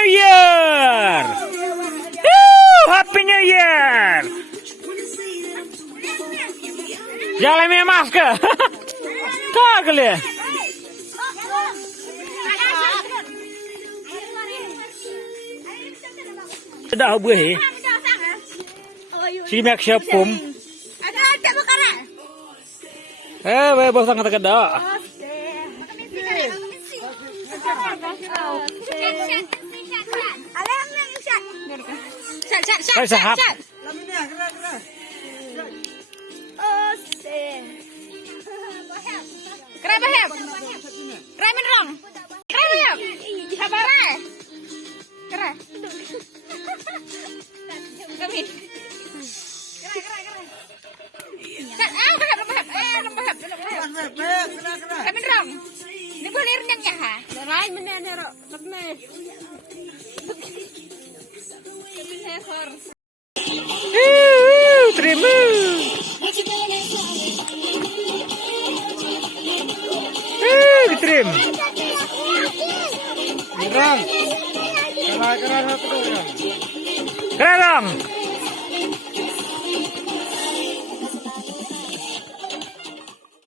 New Year! Happy New Year! Jalan में मास्क कागले dah buih si mek siap pum bos sangat kada sahab Kerap bahap, kerap menrong, kerap bahap, sabar lah, kerap, kami, bahap, kerap menrong, ini boleh rendang ya ha, lain mana nero, mana, terima. Ditrim. Kerang. Kerang.